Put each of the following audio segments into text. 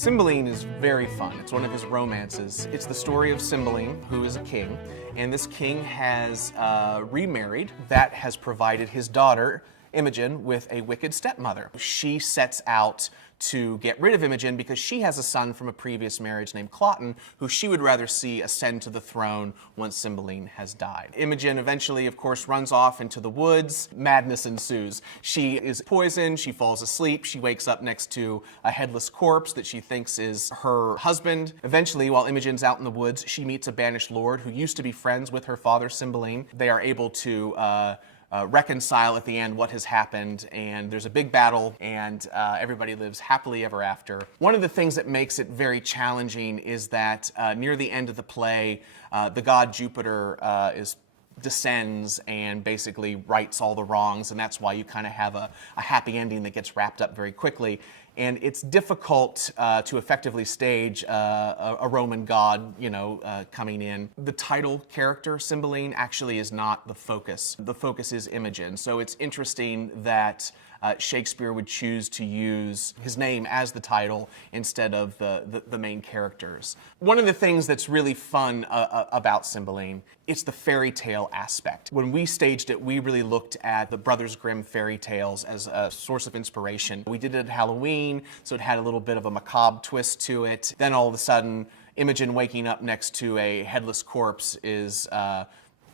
Cymbeline is very fun. It's one of his romances. It's the story of Cymbeline, who is a king, and this king has remarried. That has provided his daughter, Imogen, with a wicked stepmother. She sets out to get rid of Imogen because she has a son from a previous marriage named Cloten, who she would rather see ascend to the throne once Cymbeline has died. Imogen eventually, of course, runs off into the woods. Madness ensues. She is poisoned, she falls asleep, she wakes up next to a headless corpse that she thinks is her husband. Eventually, while Imogen's out in the woods, she meets a banished lord who used to be friends with her father, Cymbeline. They are able to reconcile at the end what has happened, and there's a big battle, and everybody lives happily ever after. One of the things that makes it very challenging is that near the end of the play, the god Jupiter descends and basically rights all the wrongs, and that's why you kind of have a happy ending that gets wrapped up very quickly. And it's difficult to effectively stage a Roman god, coming in. The title character, Cymbeline, actually is not the focus. The focus is Imogen. So it's interesting that Shakespeare would choose to use his name as the title instead of the main characters. One of the things that's really fun about Cymbeline, it's the fairy tale aspect. When we staged it, we really looked at the Brothers Grimm fairy tales as a source of inspiration. We did it at Halloween, so it had a little bit of a macabre twist to it. Then all of a sudden, Imogen waking up next to a headless corpse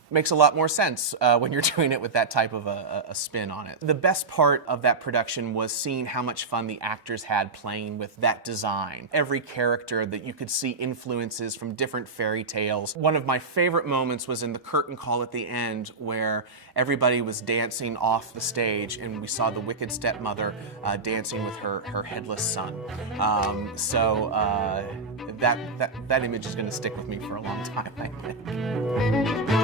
makes a lot more sense when you're doing it with that type of a spin on it. The best part of that production was seeing how much fun the actors had playing with that design. Every character that you could see influences from different fairy tales. One of my favorite moments was in the curtain call at the end where everybody was dancing off the stage and we saw the wicked stepmother dancing with her headless son. That image is going to stick with me for a long time, I think.